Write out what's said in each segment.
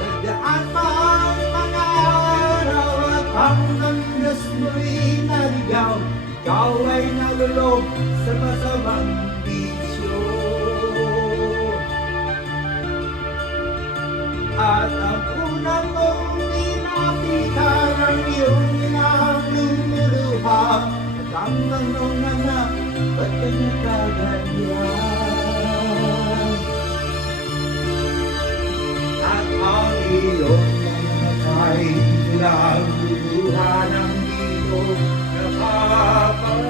Nagdaan pa ang mga araw at hanggang Diyos mo'y naligaw, ikaw ay nalulog sa masamang bisyo. At ang unang mong pinapitan ang iyong inang lumuluha, at ang tanong na nga, ba't ka nagkaganyan? At ang iyong mga kay lang luluha ng di mo nakapansin.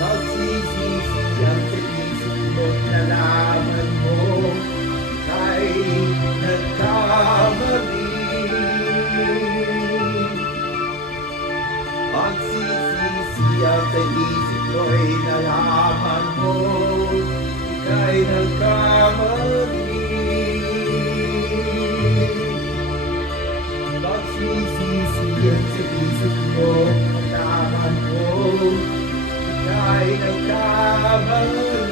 Nagsisisi ang sa isip mo't nalaman mo kay nagkamali. Magsisisi ang sa isip mo'y nalaman mo kay nagkamali. Magsisisi ang sa isip mo, nalaman mo kay nagkamali.